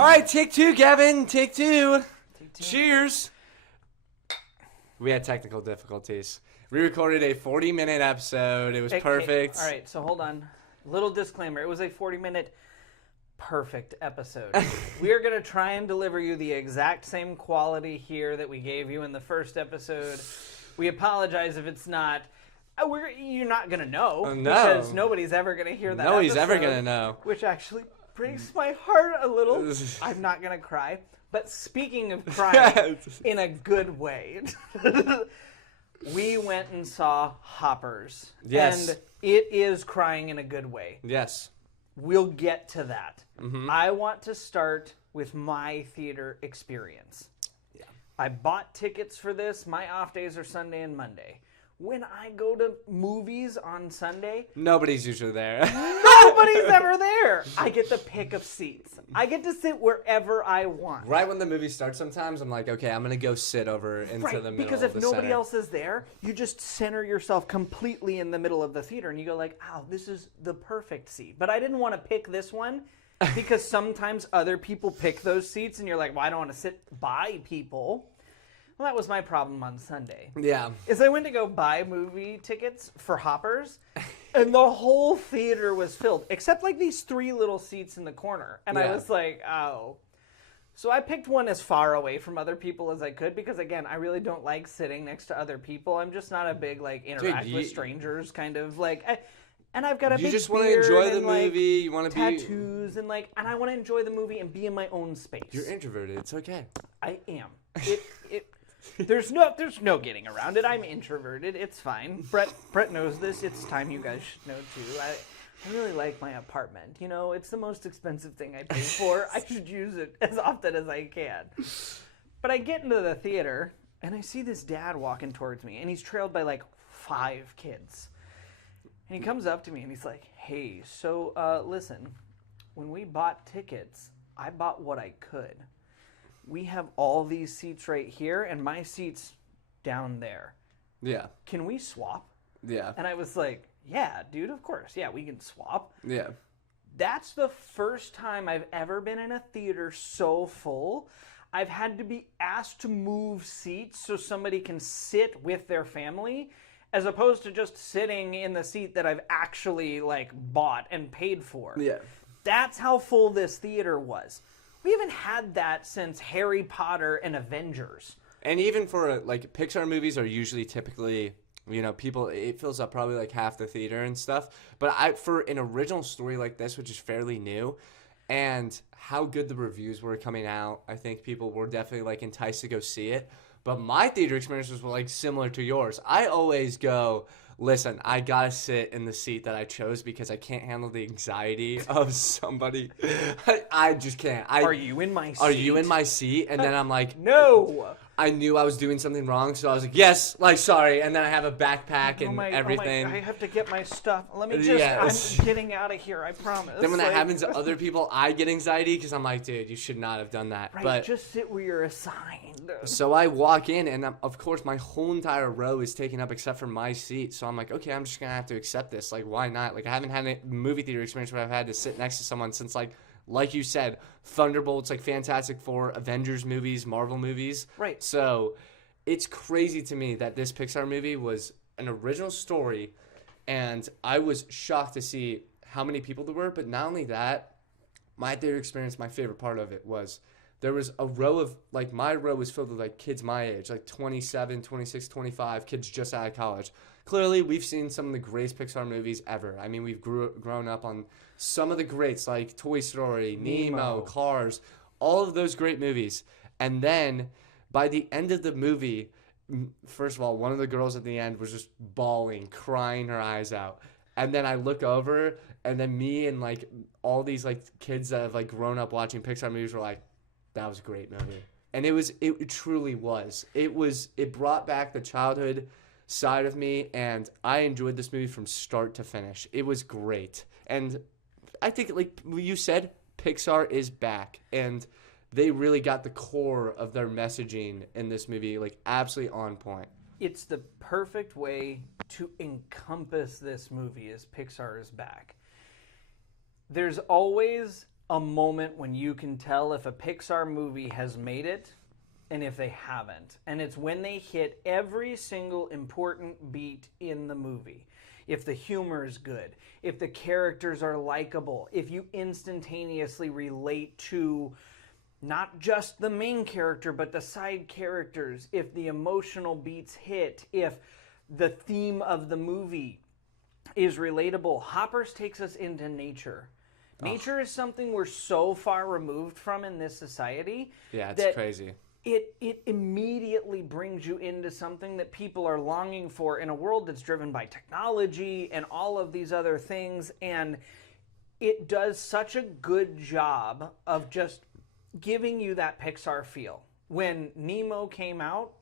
All right, take two, Gavin. Take two. Take two. Cheers. We had technical difficulties. We recorded a 40-minute episode. It was perfect. All right, so hold on. Little disclaimer. It was a 40-minute perfect episode. We are going to try and deliver you the exact same quality here that we gave you in the first episode. We apologize if it's not. You're not going to know. No. Because nobody's ever going to hear that Nobody's episode, ever going to know. Which actually breaks my heart a little. I'm not going to cry. But speaking of crying, in a good way, we went and saw Hoppers. Yes. And it is crying in a good way. Yes. We'll get to that. Mm-hmm. I want to start with my theater experience. Yeah. I bought tickets for this. My off days are Sunday and Monday. When I go to movies on Sunday, nobody's usually there. Nobody's ever there. I get the pick of seats. I get to sit wherever I want. Right when the movie starts sometimes, I'm like, okay, I'm going to go sit over into the middle because of if the nobody center. else is there, you just center yourself completely in the middle of the theater, and you go like, oh, this is the perfect seat. But I didn't want to pick this one because sometimes other people pick those seats, and you're like, well, I don't want to sit by people. Well, that was my problem on Sunday. Yeah. Is I went to go buy movie tickets for Hoppers, and the whole theater was filled, except like these 3 little seats in the corner. And I was like, oh. So I picked one as far away from other people as I could because, again, I really don't like sitting next to other people. I'm just not a big, like, interact with strangers kind of, like... And I've got a big You just want to beard enjoy the and, like, movie. You want to be... tattoos and, like... And I want to enjoy the movie and be in my own space. You're introverted. It's okay. I am. There's no getting around it. I'm introverted. It's fine. Brett knows this. It's time you guys should know too. I really like my apartment. You know, it's the most expensive thing I pay for. I should use it as often as I can. But I get into the theater and I see this dad walking towards me, and he's trailed by like 5 kids. And he comes up to me and he's like, "Hey, so listen, when we bought tickets, I bought what I could. We have all these seats right here, and my seat's down there. Yeah. Can we swap?" Yeah. And I was like, yeah, dude, of course. Yeah, we can swap. Yeah. That's the first time I've ever been in a theater so full. I've had to be asked to move seats so somebody can sit with their family, as opposed to just sitting in the seat that I've actually, like, bought and paid for. Yeah. That's how full this theater was. We haven't had that since Harry Potter and Avengers. And even for, like, Pixar movies are usually typically, you know, it fills up probably like half the theater and stuff. But for an original story like this, which is fairly new, and how good the reviews were coming out, I think people were definitely, like, enticed to go see it. But my theater experiences were, like, similar to yours. I always go... Listen, I gotta sit in the seat that I chose because I can't handle the anxiety of somebody. I just can't. Are you in my seat? Are you in my seat? And then I'm like, no. I knew I was doing something wrong, so I was like, yes, like, sorry. And then I have a backpack and everything. I have to get my stuff. Let me just, I'm getting out of here, I promise. Then when that happens to other people, I get anxiety because I'm like, dude, you should not have done that. Right, but just sit where you're assigned. So I walk in, and of course, my whole entire row is taken up except for my seat. So I'm like, okay, I'm just going to have to accept this. Like, why not? Like, I haven't had a movie theater experience where I've had to sit next to someone since, like you said, Thunderbolts, like Fantastic Four, Avengers movies, Marvel movies. Right. So it's crazy to me that this Pixar movie was an original story, and I was shocked to see how many people there were. But not only that, my theater experience, my favorite part of it was there was a row of, like, my row was filled with, like, kids my age, like 27, 26, 25, kids just out of college. Clearly, we've seen some of the greatest Pixar movies ever. I mean, we've grown up on some of the greats, like Toy Story, Nemo, Cars, all of those great movies. And then, by the end of the movie, first of all, one of the girls at the end was just bawling, crying her eyes out. And then I look over, and then me and, like, all these, like, kids that have, like, grown up watching Pixar movies were like, that was a great movie. And it truly was. It brought back the childhood side of me, and I enjoyed this movie from start to finish. It was great. And I think, like you said, Pixar is back, and they really got the core of their messaging in this movie, like, absolutely on point. It's the perfect way to encompass this movie as Pixar is back. There's always a moment when you can tell if a Pixar movie has made it and if they haven't. And it's when they hit every single important beat in the movie. If the humor is good, if the characters are likable, if you instantaneously relate to not just the main character, but the side characters, if the emotional beats hit, if the theme of the movie is relatable. Hoppers takes us into nature. Nature is something we're so far removed from in this society. Yeah, it's crazy. It immediately brings you into something that people are longing for in a world that's driven by technology and all of these other things. And it does such a good job of just giving you that Pixar feel. When Nemo came out,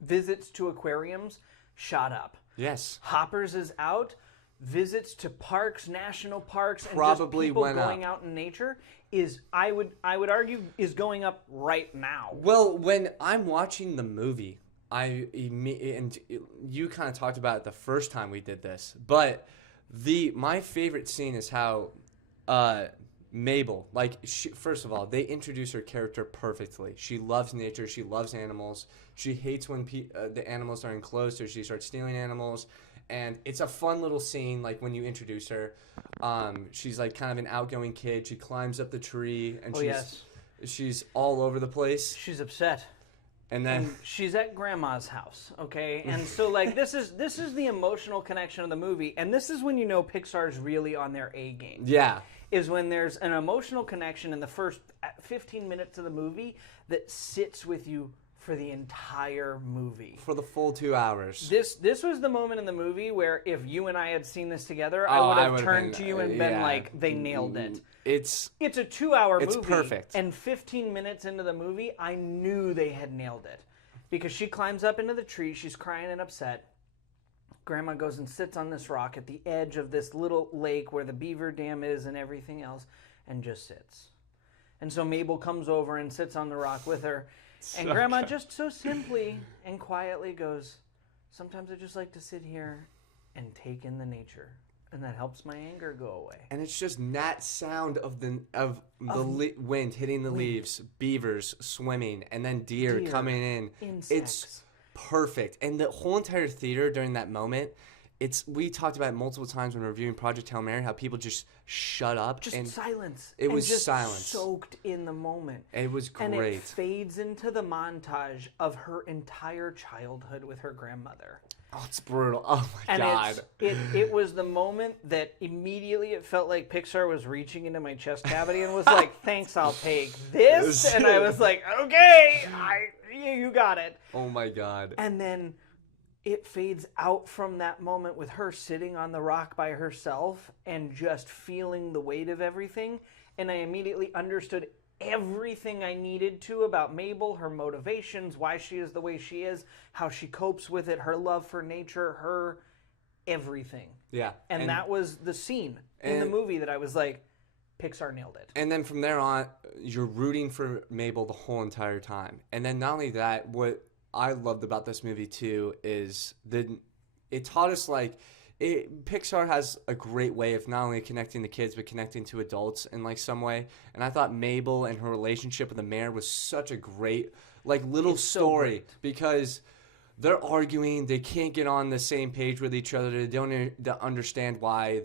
visits to aquariums shot up. Yes. Hoppers is out. Visits to parks, national parks, and Probably just people went going up. out in nature is, I would argue, is going up right now. Well, when I'm watching the movie, and you kind of talked about it the first time we did this, but my favorite scene is how Mabel, first of all, they introduce her character perfectly. She loves nature. She loves animals. She hates when the animals are enclosed, so she starts stealing animals. And it's a fun little scene, like, when you introduce her. She's, like, kind of an outgoing kid. She climbs up the tree, and she's all over the place. She's upset. And then And she's at grandma's house, okay? And so, like, this is the emotional connection of the movie. And this is when you know Pixar's really on their A game. yeah. Is when there's an emotional connection in the first 15 minutes of the movie that sits with you for the entire movie. For the full 2 hours. This was the moment in the movie where if you and I had seen this together, I Oh, would I have would've turned been- to you and been yeah. like, they nailed it. It's It's a 2-hour movie. It's perfect. And 15 minutes into the movie, I knew they had nailed it. Because she climbs up into the tree, she's crying and upset. Grandma goes and sits on this rock at the edge of this little lake where the beaver dam is and everything else, and just sits. And so Mabel comes over and sits on the rock with her. And So Grandma good. just so simply and quietly goes, sometimes I just like to sit here and take in the nature. And that helps my anger go away. And it's just that sound of the wind hitting the leaves, beavers swimming, and then deer coming in. Insects. It's perfect. And the whole entire theater during that moment, we talked about it multiple times when reviewing Project Hail Mary, how people just shut up. Just and silence. It was just silence. soaked in the moment. It was great. And it fades into the montage of her entire childhood with her grandmother. Oh, it's brutal. Oh, my God. It was the moment that immediately it felt like Pixar was reaching into my chest cavity and was like, thanks, I'll take this. And I was like, okay, you got it. Oh, my God. And then it fades out from that moment with her sitting on the rock by herself and just feeling the weight of everything. And I immediately understood everything I needed to about Mabel, her motivations, why she is the way she is, how she copes with it, her love for nature, her everything. Yeah. And that was the scene in the movie that I was like, Pixar nailed it. And then from there on, you're rooting for Mabel the whole entire time. And then not only that, what I loved about this movie too is it taught us, like, Pixar has a great way of not only connecting to kids but connecting to adults in, like, some way. And I thought Mabel and her relationship with the mayor was such a great, like, little story because they're arguing, they can't get on the same page with each other. They don't understand why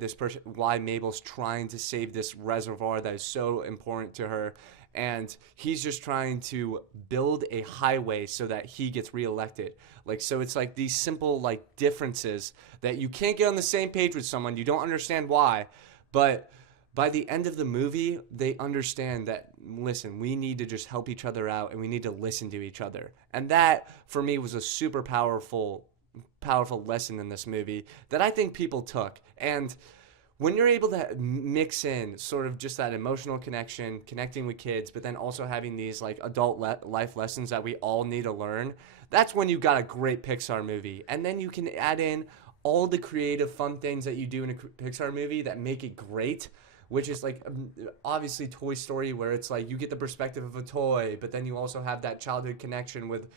Mabel's trying to save this reservoir that is so important to her. And he's just trying to build a highway so that he gets reelected. Like, so it's like these simple, like, differences that you can't get on the same page with someone. You don't understand why. But by the end of the movie, they understand that, listen, we need to just help each other out and we need to listen to each other. And that, for me, was a super powerful lesson in this movie that I think people took. And when you're able to mix in sort of just that emotional connection, connecting with kids, but then also having these, like, adult life lessons that we all need to learn, that's when you got a great Pixar movie. And then you can add in all the creative, fun things that you do in a Pixar movie that make it great, which is, like, obviously Toy Story, where it's like you get the perspective of a toy, but then you also have that childhood connection with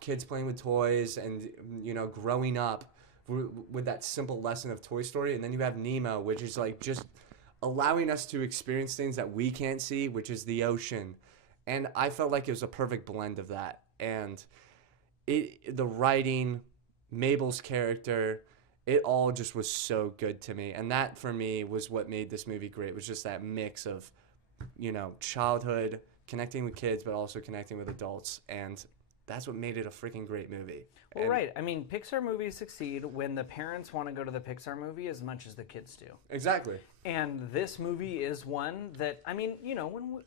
kids playing with toys and, you know, growing up with that simple lesson of Toy Story. And then you have Nemo, which is, like, just allowing us to experience things that we can't see, which is the ocean. And I felt like it was a perfect blend of that. And the writing, Mabel's character, it all just was so good to me. And that, for me, was what made this movie great, was just that mix of, childhood, connecting with kids, but also connecting with adults. And that's what made it a freaking great movie. Well, right. I mean, Pixar movies succeed when the parents want to go to the Pixar movie as much as the kids do. Exactly. And this movie is one that, I mean,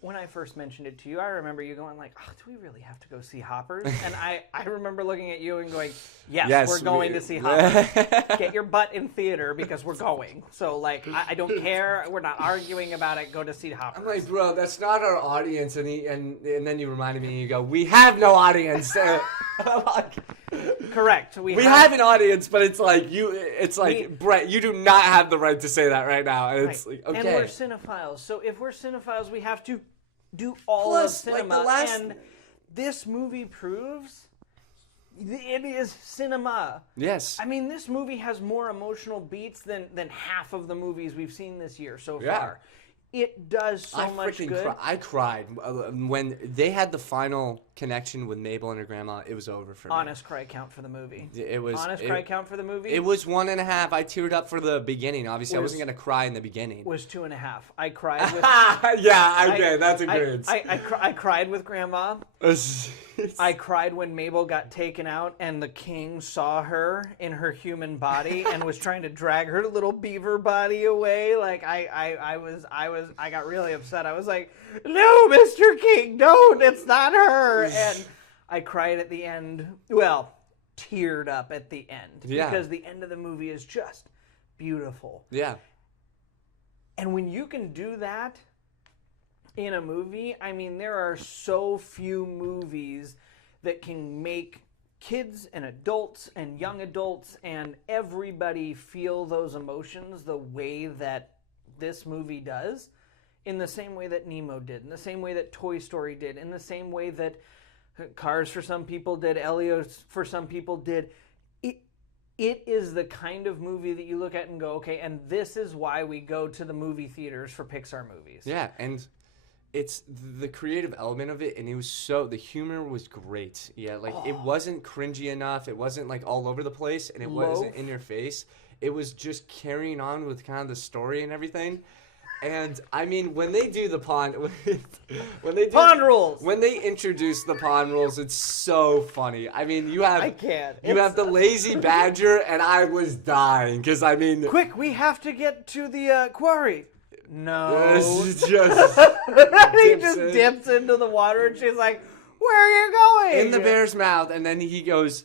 when I first mentioned it to you, I remember you going like, oh, do we really have to go see Hoppers? And I remember looking at you and going, yes we're going to see Hoppers. Get your butt in theater because we're going. So, like, I don't care. We're not arguing about it. Go to see Hoppers. I'm like, bro, that's not our audience. And then you reminded me and you go, we have no audience. Correct. We have an audience, but it's like Brett, you do not have the right to say that right now. And it's like, okay. And we're cinephiles. So if we're cinephiles, we have to do all of cinema. And this movie proves it is cinema. Yes. I mean, this movie has more emotional beats than half of the movies we've seen this year so far. It does so much good. I cried when they had the final connection with Mabel and her grandma. It was over for me. Honest cry count for the movie. Cry count for the movie. It was 1.5. I teared up for the beginning. Obviously, I wasn't gonna cry in the beginning. Was 2.5. I cried with. That's a good. I cried with Grandma. I cried when Mabel got taken out and the king saw her in her human body and was trying to drag her little beaver body away. Like I got really upset. I was like, "No, Mr. King, don't! It's not her!" And I cried at the end. Well, teared up at the end because the end of the movie is just beautiful. Yeah. And when you can do that in a movie, I mean, there are so few movies that can make kids and adults and young adults and everybody feel those emotions the way that this movie does, in the same way that Nemo did, in the same way that Toy Story did, in the same way that Cars for some people did, Elio for some people did. It is the kind of movie that you look at and go, okay, and this is why we go to the movie theaters for Pixar movies. Yeah, and it's the creative element of it, and the humor was great. Yeah, it wasn't cringy enough. It wasn't like all over the place, and it wasn't in your face. It was just carrying on with kind of the story and everything. And I mean, when they do the pond rules, when they introduce the pond rules, it's so funny. I mean, you have the lazy badger, and I was dying because I mean, quick, we have to get to the quarry. No, he just dips into the water, and she's like, "Where are you going?" In the bear's mouth, and then he goes.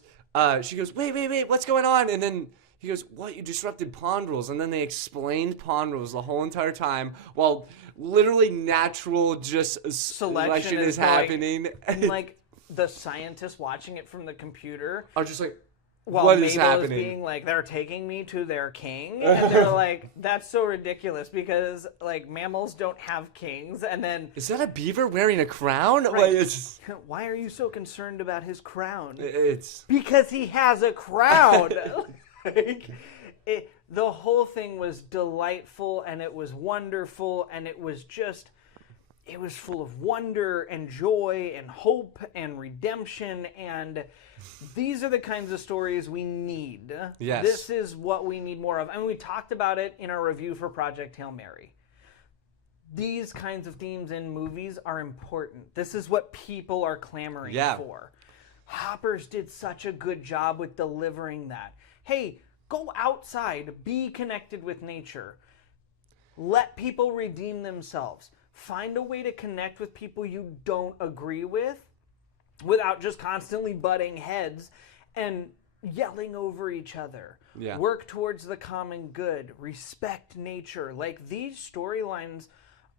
She goes, "Wait, what's going on?" And then he goes, "What? You disrupted pond rules." And then they explained pond rules the whole entire time while literally natural selection is happening. And like the scientists watching it from the computer are just like, what is happening? Being like, they're taking me to their king. And they're like, that's so ridiculous because like mammals don't have kings. And then, is that a beaver wearing a crown? Right. Like, why are you so concerned about his crown? It's because he has a crown. The whole thing was delightful, and it was wonderful, and it was full of wonder and joy and hope and redemption, and these are the kinds of stories we need. Yes. This is what we need more of. And we talked about it in our review for Project Hail Mary. These kinds of themes in movies are important. This is what people are clamoring for. Hoppers did such a good job with delivering that. Hey, go outside, be connected with nature. Let people redeem themselves. Find a way to connect with people you don't agree with without just constantly butting heads and yelling over each other. Yeah. Work towards the common good. Respect nature. Like, these storylines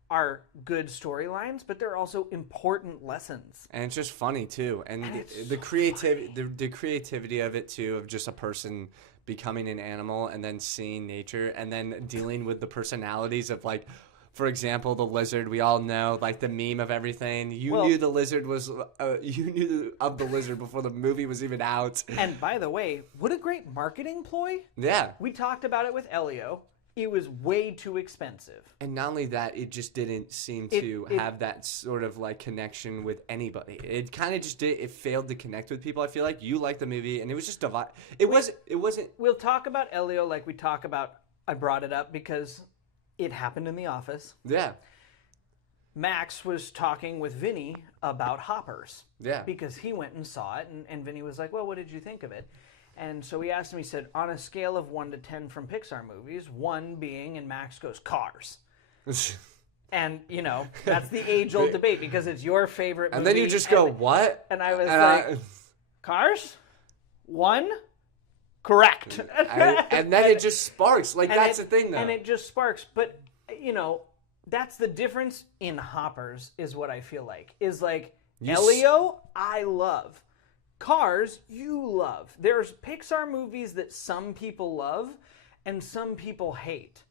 are good storylines, but they're also important lessons. And it's just funny too. And the creativity of it too, of just a person becoming an animal and then seeing nature and then dealing with the personalities of, like, for example, the lizard. We all know, like, the meme of everything. You knew the lizard was you knew of the lizard before the movie was even out. And by the way, what a great marketing ploy. Yeah. We talked about it with Elio. It was way too expensive. And not only that, it just didn't seem to have that sort of like connection with anybody. It kind of just did. It failed to connect with people. I feel like you liked the movie, and it was just divided. It wasn't. We'll talk about Elio like we talk about. I brought it up because it happened in the office. Yeah. Max was talking with Vinny about Hoppers. Yeah. Because he went and saw it, and Vinny was like, "Well, what did you think of it?" And so we asked him, he said, on a scale of 1 to 10 from Pixar movies, 1 being, and Max goes, Cars. And, you know, that's the age-old debate because it's your favorite movie. And then you just go, what? And I was like, Cars? 1? Correct. And then it just sparks. Like, that's the thing, though. And it just sparks. But, you know, that's the difference in Hoppers is what I feel like. Is like, Elio, I love. Cars, you love. There's Pixar movies that some people love and some people hate.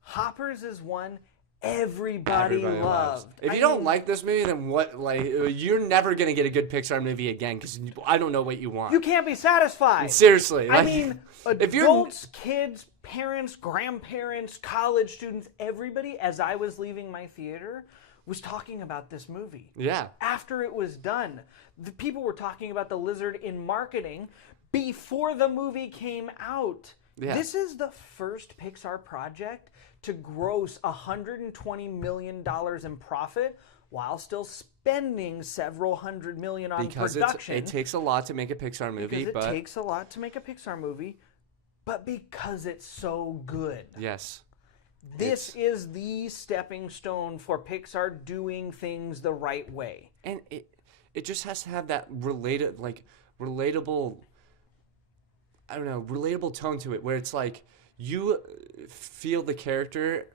Hoppers is one everybody loved. If you don't like this movie, then what? Like, you're never gonna get a good Pixar movie again because I don't know what you want. You can't be satisfied. Seriously. I mean, adults, kids, parents, grandparents, college students, everybody, as I was leaving my theater, was talking about this movie. Yeah. After it was done. The people were talking about the lizard in marketing before the movie came out. Yeah. This is the first Pixar project to gross $120 million in profit while still spending several hundred million on production. It takes a lot to make a Pixar movie. It takes a lot to make a Pixar movie, but because it's so good. Yes. This is the stepping stone for Pixar doing things the right way. And it just has to have that relatable, I don't know, relatable tone to it where it's like you feel the character,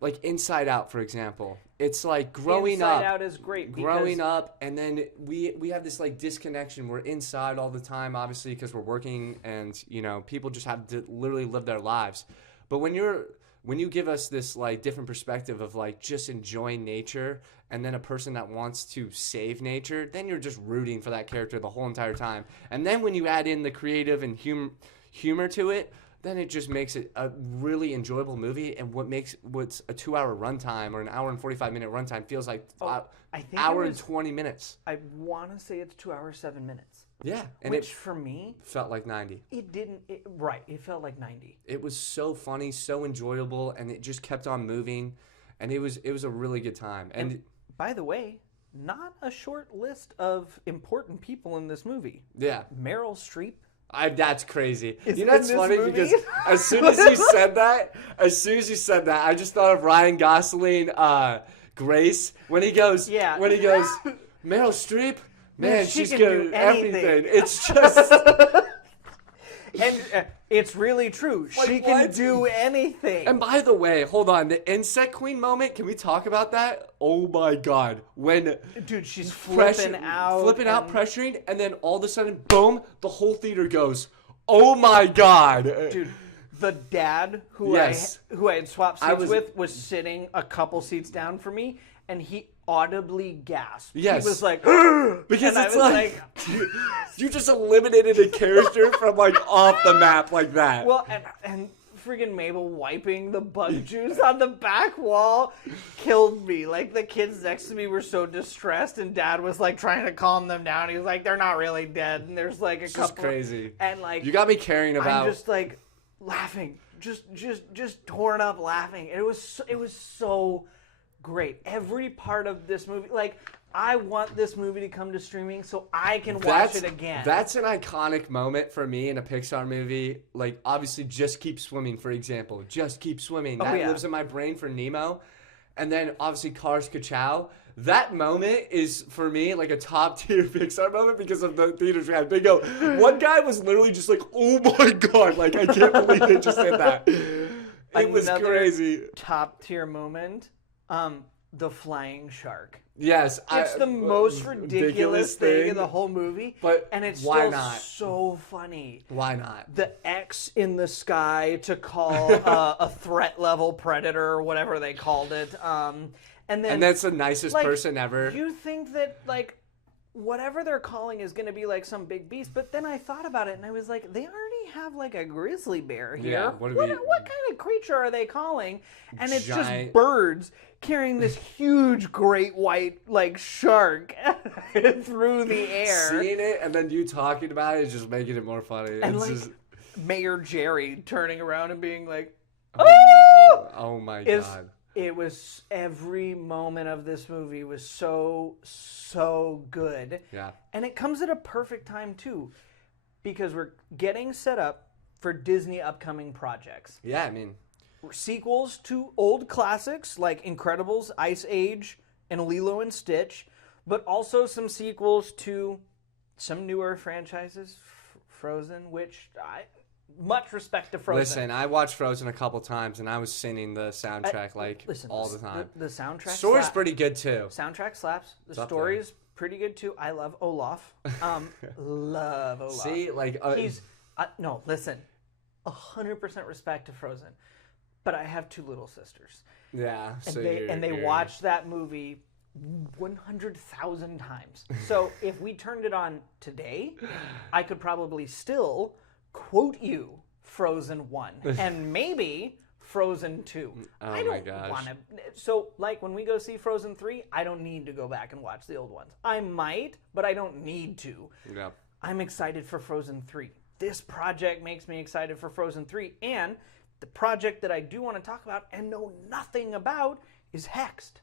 like Inside Out, for example. It's like growing up. Inside Out is great. Growing up, and then we have this like disconnection. We're inside all the time, obviously, because we're working, and you know, people just have to literally live their lives. But when you give us this like different perspective of like just enjoying nature and then a person that wants to save nature, then you're just rooting for that character the whole entire time. And then when you add in the creative and humor to it, then it just makes it a really enjoyable movie. And what's a 2-hour runtime or an hour and 45-minute runtime feels like hour and 20 minutes. I want to say it's 2 hours 7 minutes. Yeah, and which for me felt like 90. It didn't. It felt like 90. It was so funny, so enjoyable, and it just kept on moving, and it was a really good time. And by the way, not a short list of important people in this movie. Yeah, Meryl Streep. That's crazy. You know, that's funny because as soon as you said that, I just thought of Ryan Gosling, Grace when he goes, Meryl Streep. Man, she's good at everything. It's just... And it's really true. Like, she can do anything. And by the way, hold on. The Insect Queen moment, can we talk about that? Oh my God. When... Dude, she's flipping out, pressuring, and then all of a sudden, boom, the whole theater goes, oh my God. Dude, the dad who I had swapped seats with was sitting a couple seats down from me, and he audibly gasped. Yes. He was like, because it's like you just eliminated a character from like off the map like that. Well, and friggin' Mabel wiping the bug juice on the back wall killed me. Like, the kids next to me were so distressed, and Dad was like trying to calm them down. He was like, they're not really dead. And there's like a couple. It's crazy. And like, you got me caring about. I'm just like laughing, just torn up laughing. It was so great. Every part of this movie, like, I want this movie to come to streaming so I can watch it again. That's an iconic moment for me in a Pixar movie. Like, obviously, Just Keep Swimming, for example. Just Keep Swimming. That lives in my brain for Nemo. And then, obviously, Cars Ka-Chow. That moment is, for me, like a top-tier Pixar moment because of the theaters we had. They go, one guy was literally just like, oh my God, like, I can't believe they just did that. It was crazy. Top-tier moment. The flying shark. Yes. It's the most ridiculous thing in the whole movie. And it's still so funny. Why not? The X in the sky to call a threat level predator or whatever they called it. And that's the nicest person ever. You think that, like, whatever they're calling is going to be like some big beast, but then I thought about it and I was like, they already we have like a grizzly bear here. Yeah, what kind of creature are they calling? And it's Giant- just birds carrying this huge great white like shark through the air. Seeing it and then you talking about it is just making it more funny. And It's like just, Mayor Jerry turning around and being like, oh my Is- god. It was every moment of this movie was so good. Yeah. And it comes at a perfect time too, because we're getting set up for Disney upcoming projects. Yeah, I mean, Sequels to old classics like Incredibles, Ice Age, and Lilo and Stitch, but also some sequels to some newer franchises, Frozen, which much respect to Frozen. listen, I watched Frozen a couple times and I was singing the soundtrack all the time. The soundtrack. Story's pretty good too. Soundtrack slaps. The up story's pretty good too. I love Olaf. Love Olaf. See, like He's no. Listen, 100% respect to Frozen, but I have two little sisters, yeah. and So they watched that movie 100,000 times. So if we turned it on today, I could probably still quote you Frozen 1 and maybe Frozen 2. Oh I my don't gosh. want to. So, like, when we go see Frozen 3, I don't need to go back and watch the old ones. I might, but I don't need to. Yeah. I'm excited for Frozen 3. This project makes me excited for Frozen 3. And the project that I do want to talk about and know nothing about is Hexed.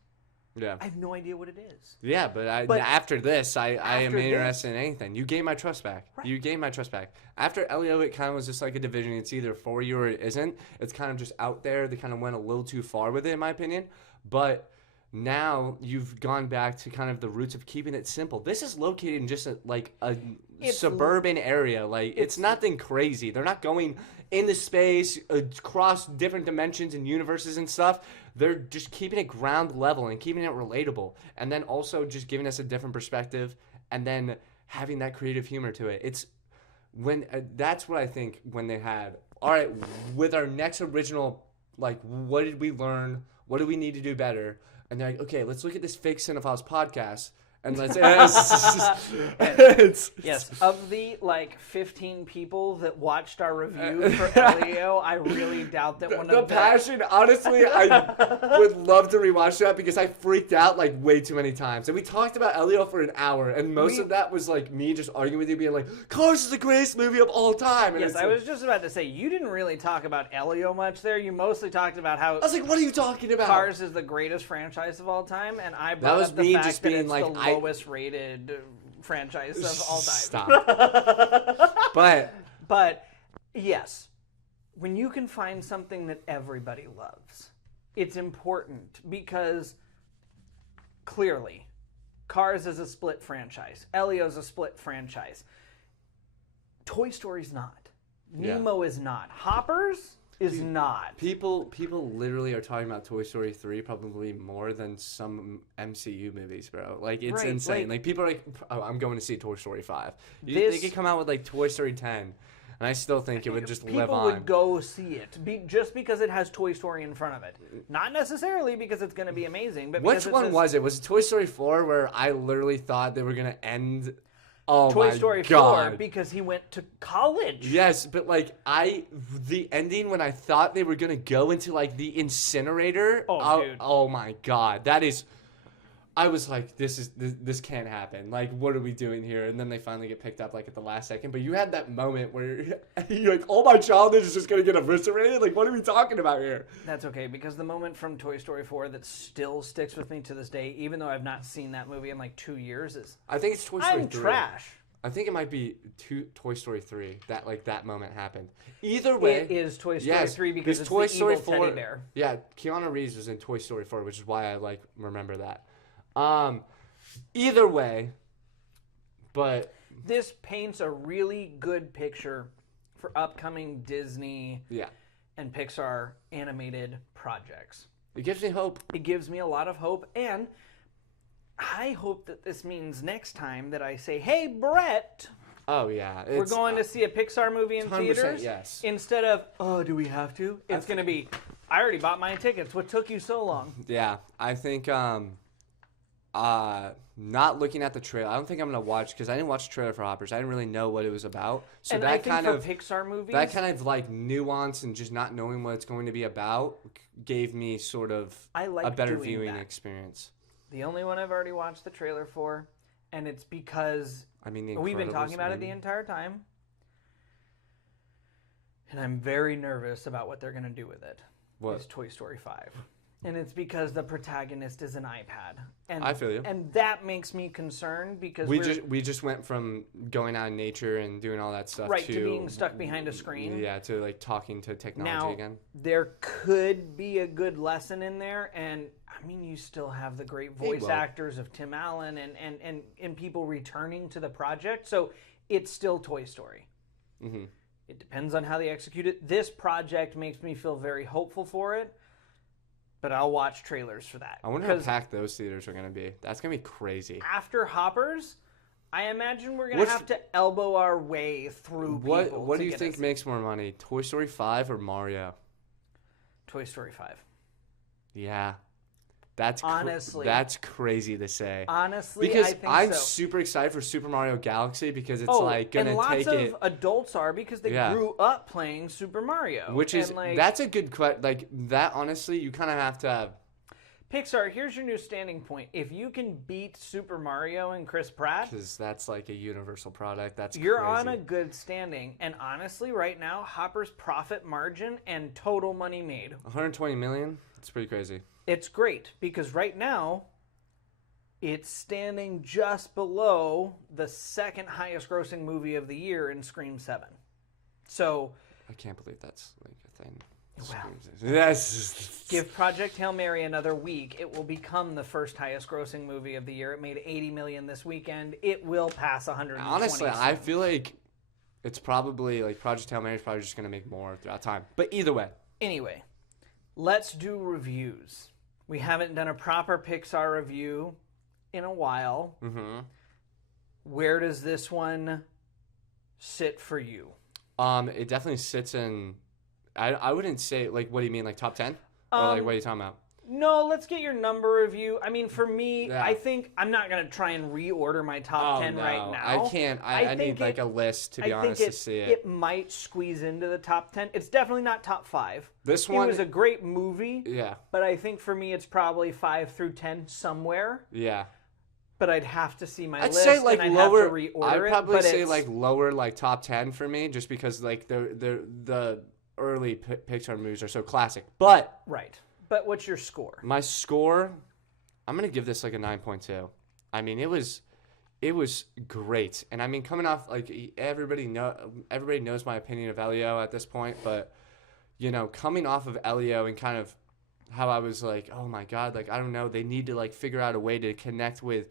Yeah. I have no idea what it is. Yeah, but after this, I am interested in anything. You gave my trust back. Right. You gave my trust back. After Elio, it kind of was just like a division. It's either for you or it isn't. It's kind of just out there. They kind of went a little too far with it, in my opinion. But now you've gone back to kind of the roots of keeping it simple. This is located in just a suburban area. Like, it's nothing crazy. They're not going into space, across different dimensions and universes and stuff. They're just keeping it ground level and keeping it relatable. And then also just giving us a different perspective and then having that creative humor to it. It's when that's what I think when they had, all right, with our next original, like, what did we learn? What do we need to do better? And they're like, okay, let's look at this Fake Cine-Files podcast. And let's Yes, of the 15 people that watched our review for Elio, I really doubt that one the of them. passion, honestly, I would love to rewatch that because I freaked out way too many times. And we talked about Elio for an hour, and most of that was me just arguing with you, being like, Cars is the greatest movie of all time. And Yes, I was just about to say, you didn't really talk about Elio much there. You mostly talked about how I was like, what are you talking about? Cars is the greatest franchise of all time, and I brought was up the me fact just that being it's like, the lowest rated franchise of all time. Stop. But yes, when you can find something that everybody loves, it's important because clearly Cars is a split franchise. Elio's a split franchise. Toy Story's not. Nemo is not. Hoppers is not. People literally are talking about Toy Story 3 probably more than some MCU movies, bro. It's Right, insane. People are like, oh, I'm going to see Toy Story 5. This- They could come out with Toy Story 10, and I still think it would just live People on. would go see it just because it has Toy Story in front of it. Not necessarily because it's going to be amazing, but Which one was it? Was it Toy Story 4 where I literally thought they were going to end... Oh Toy my Story God. 4 because he went to college. Yes, but the ending when I thought they were gonna go into the incinerator. Dude. Oh my God, that is. I was like, this can't happen. What are we doing here? And then they finally get picked up at the last second. But you had that moment where you're like, oh, my childhood is just gonna get eviscerated. What are we talking about here? That's okay, because the moment from Toy Story 4 that still sticks with me to this day, even though I've not seen that movie in 2 years, is I think it's Toy Story I'm 3. trash. I think it might be Toy Story 3 that moment happened. Either way, It is Toy Story 3 because it's Toy the Story evil 4, teddy bear. Yeah, Keanu Reeves was in Toy Story 4, which is why I remember that. Either way, but This paints a really good picture for upcoming Disney yeah, and Pixar animated projects. it gives me hope. It gives me a lot of hope, and I hope that this means next time that I say, hey, Brett, Oh yeah, we're going to see a Pixar movie in 100% theaters. yes. Instead of, oh, do we have to? It's going to be, I already bought my tickets. What took you so long? Yeah, I think not looking at the trailer, I don't think I'm gonna watch because I didn't watch the trailer for Hoppers. I didn't really know what it was about. So And that I think kind for of Pixar movies, that kind of like nuance and just not knowing what it's going to be about gave me sort of I like a better doing viewing that. experience. The only one I've already watched the trailer for, and it's because I mean, The we've been Incredibles, talking about it maybe. the entire time, and I'm very nervous about what they're going to do with it. What? Is Toy Story 5. And it's because the protagonist is an iPad. And I feel you. And that makes me concerned because we just went from going out in nature and doing all that stuff right, to being stuck behind a screen. Yeah, to like talking to technology Now, again. there could be a good lesson in there, and I mean, you still have the great voice actors of Tim Allen and people returning to the project, so it's still Toy Story. Mm-hmm. It depends on how they execute it. This project makes me feel very hopeful for it, but I'll watch trailers for that. I wonder how packed those theaters are going to be. That's going to be crazy. After Hoppers, I imagine we're going to have to elbow our way through people. What do you think makes more money, Toy Story 5 or Mario? Toy Story 5. Yeah. That's honestly, that's crazy to say. Honestly, because I think I'm so. super excited for Super Mario Galaxy because it's like and gonna lots take of it. adults are because they grew up playing Super Mario, which is like, that's a good like that. Honestly, you kind of have to. Pixar, here's your new standing point. If you can beat Super Mario and Chris Pratt, because that's like a universal product. You're crazy. on a good standing. And honestly, right now, Hopper's profit margin and total money made. 120 million. It's pretty crazy. It's great because right now, it's standing just below the second highest grossing movie of the year in Scream 7. So I can't believe that's like a thing. Wow. Yes. Give Project Hail Mary another week. It will become the first highest grossing movie of the year. It made $80 million this weekend. It will pass 120. Honestly, I feel like it's probably like Project Hail Mary is probably just going to make more throughout time. But either way. Anyway, let's do reviews. We haven't done a proper Pixar review in a while. Mm-hmm. Where does this one sit for you? It definitely sits in. I wouldn't say like. What do you mean, like top 10? Or like what are you talking about? No, let's get your number review. I mean, for me, Yeah. I think I'm not gonna try and reorder my top 10 right now. I can't. I need like a list to be honest to see it. It might squeeze into the top 10. It's definitely not top 5. This one It was a great movie. Yeah. But I think for me, it's probably 5 through 10 somewhere. Yeah. But I'd have to see my I'd list. say like and I'd lower. have to reorder I'd probably it, say like lower, like top 10 for me, just because like the early Pixar movies are so classic. But right. But what's your score? my score, I'm gonna give this like a 9.2. I mean, it was great, and I mean, coming off like everybody knows my opinion of Elio at this point, but you know, coming off of Elio and kind of how I was like, oh my god, like I don't know, they need to like figure out a way to connect with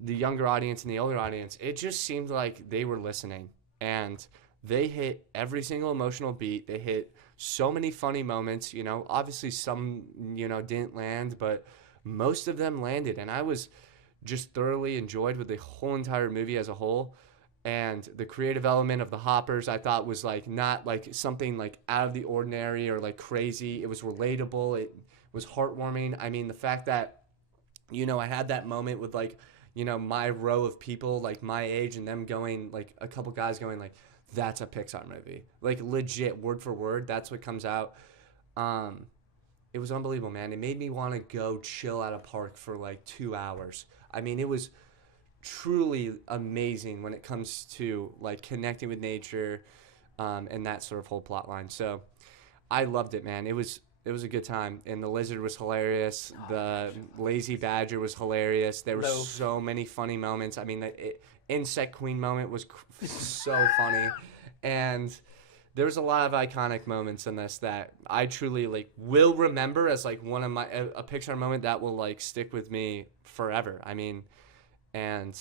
the younger audience and the older audience. It just seemed like they were listening, and they hit every single emotional beat. They hit so many funny moments, you know. Obviously some, you know, didn't land, but most of them landed, and I was just thoroughly enjoyed with the whole entire movie as a whole. And the creative element of the Hoppers I thought was like not like something like out of the ordinary or like crazy. It was relatable. It was heartwarming. I mean, the fact that, you know, I had that moment with like, you know, my row of people like my age and them going, like a couple guys going like, that's a Pixar movie. Like legit, word for word, that's what comes out. It was unbelievable, man. It made me want to go chill at a park for like 2 hours. I mean, it was truly amazing when it comes to like connecting with nature and that sort of whole plot line. So I loved it, man. It was a good time, and the lizard was hilarious. The lazy badger was hilarious. There were so many funny moments. I mean, the insect queen moment was so funny, and there was a lot of iconic moments in this that I truly like will remember as like one of my a Pixar moment that will like stick with me forever. I mean, and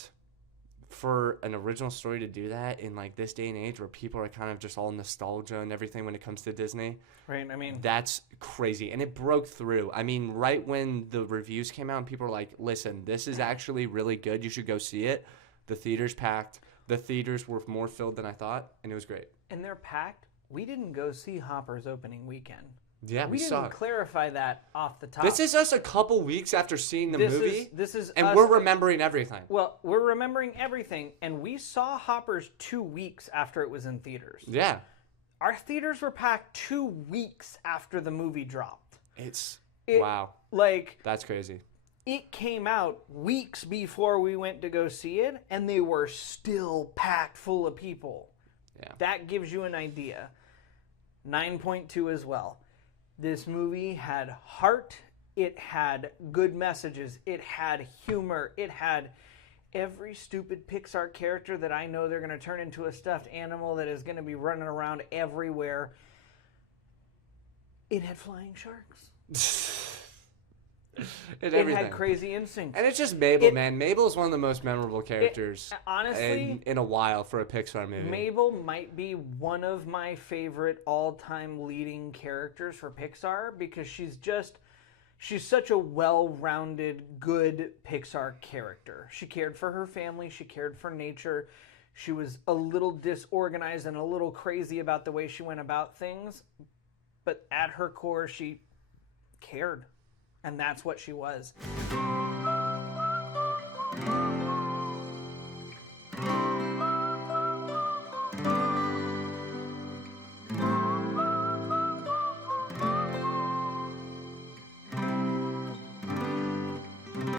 for an original story to do that in like this day and age where people are kind of just all nostalgia and everything when it comes to Disney, right? I mean, that's crazy, and it broke through. I mean, right when the reviews came out and people were like, listen, this is actually really good, you should go see it, the theaters packed. The theaters were more filled than I thought, and it was great. And they're packed. We didn't go see Hopper's opening weekend. Yeah, we saw didn't it. clarify that off the top. This is us a couple weeks after seeing the movie. This is and us, we're remembering everything. Well, we're remembering everything, and we saw Hoppers 2 weeks after it was in theaters. Yeah. Our theaters were packed 2 weeks after the movie dropped. Wow. Like, that's crazy. It came out weeks before we went to go see it, and they were still packed full of people. Yeah. That gives you an idea. 9.2 as well. This movie had heart. It had good messages. It had humor. It had every stupid Pixar character that I know they're going to turn into a stuffed animal that is going to be running around everywhere. It had flying sharks. It had crazy instincts. And it's just Mabel, man. Mabel is one of the most memorable characters honestly, in a while for a Pixar movie. Mabel might be one of my favorite all-time leading characters for Pixar because she's such a well-rounded, good Pixar character. She cared for her family. She cared for nature. She was a little disorganized and a little crazy about the way she went about things. But at her core, she cared. And that's what she was.